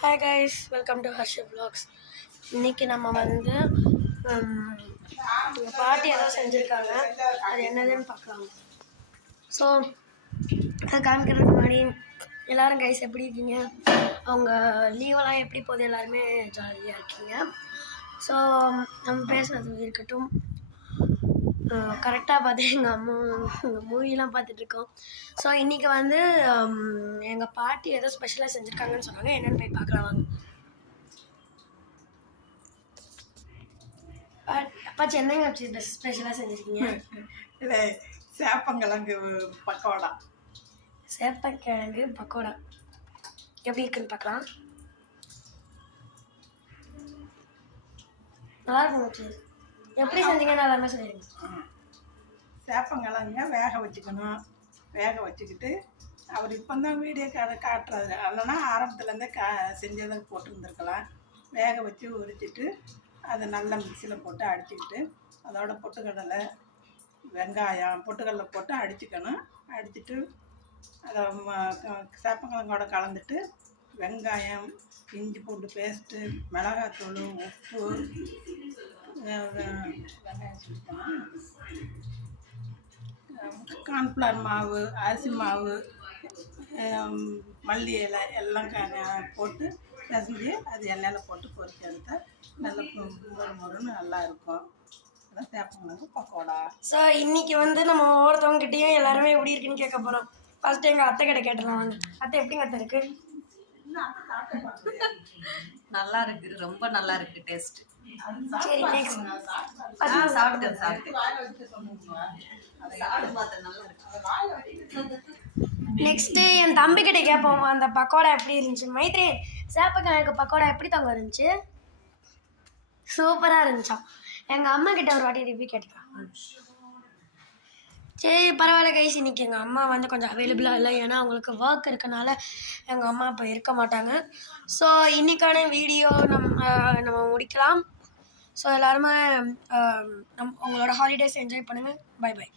Hi guys, welcome to Harsha vlogs. இன்றைக்கி நம்ம வந்து எங்கள் பாட்டி ஏதோ செஞ்சுருக்காங்க, அது என்னதுன்னு பார்க்கலாம். ஸோ அதை காமிக்கிறதுக்கு முன்னாடி எல்லோரும் கைஸ் எப்படி இருக்கீங்க? அவங்க லீவெல்லாம் எப்படி போகுது? எல்லாருமே ஜாலியாக இருக்கீங்க. ஸோ நம்ம பேசுகிறது இருக்கட்டும். கரெக்டாக பார்த்து எங்கள் அம்மா மூவிலாம் பார்த்துட்ருக்கோம். ஸோ இன்றைக்கி வந்து எங்கள் பாட்டி ஏதோ ஸ்பெஷலாக செஞ்சுருக்காங்கன்னு சொன்னாங்க. என்னென்னு போய் பார்க்கலாம் வாங்க. அப்பாச்சி என்னங்க ஸ்பெஷலாக செஞ்சுருக்கீங்க? இல்லை, சேப்பங்கிழங்கு பக்கோடா. சேப்பங்கிழங்கு பக்கோடா எப்படி இருக்குன்னு பார்க்கலாம். நல்லா இருக்கும். எப்படி செஞ்சீங்கன்னா எல்லாமே சொல்லிடுங்க. சேப்பங்கிழங்க வேக வச்சுக்கணும். வேக வச்சுக்கிட்டு அவர் இப்போ தான் வீடியோ காட்டுறாரு, இல்லைன்னா ஆரம்பத்துலேருந்தே செஞ்சதை போட்டுருந்துருக்கலாம். வேக வச்சு உரிச்சிட்டு அதை நல்லா மிக்சியில் போட்டு அடிச்சுக்கிட்டு அதோட பொட்டுக்கடலை, வெங்காயம், பொட்டுக்கடலை போட்டு அடிச்சுக்கணும். அடிச்சுட்டு அதை சேப்பங்கிழங்கோட கலந்துட்டு வெங்காயம், இஞ்சி பூண்டு பேஸ்ட்டு, மிளகாத்தூள், உப்பு, வெங்காயம் சுத்தணும், கார்ன்ஃப்ளவர் மாவு, அரிசி மாவு, மல்லி இலை எல்லாம் போட்டு பிசைஞ்சு அது எண்ணெயில் போட்டு பொரிச்சு எடுத்தால் நல்லா முறுன்னு நல்லா இருக்கும். அதான் சேப்பங்கிழங்கு பக்கோடா. ஸோ இன்றைக்கி வந்து நம்ம ஒவ்வொருத்தவங்ககிட்டையும் எல்லாருமே எப்படி இருக்குன்னு கேட்க போகிறோம். ஃபஸ்ட்டு எங்கள் அத்தை கிட்ட கேட்டுடலாம் வாங்க. அத்தை எப்படிங்க அத்தை இருக்குது? நல்லா இருக்கு, ரொம்ப நல்லா இருக்கு டேஸ்ட். சரி, நெக்ஸ்ட்டு என் தம்பிக்கிட்ட கேட்போம் அந்த பக்கோடா எப்படி இருந்துச்சு. மைத்ரே, சேப்பக்கிழங்கு பக்கோடா எப்படி தாங்க இருந்துச்சு? சூப்பராக இருந்துச்சா? எங்கள் அம்மா கிட்ட ஒரு வாட்டி ரிவ்யூ கேட்டுக்கலாம். சரி, பரவாயில்ல கைஸ். இன்றைக்கி எங்கள் அம்மா வந்து கொஞ்சம் அவைலபிளாக இல்லை, ஏன்னா அவங்களுக்கு ஒர்க் இருக்கனால எங்கள் அம்மா இப்போ இருக்க மாட்டாங்க. ஸோ இன்றைக்கான வீடியோ நம்ம முடிக்கலாம். ஸோ எல்லாருமே உங்களோட ஹாலிடேஸ் என்ஜாய் பண்ணுங்கள். Bye by.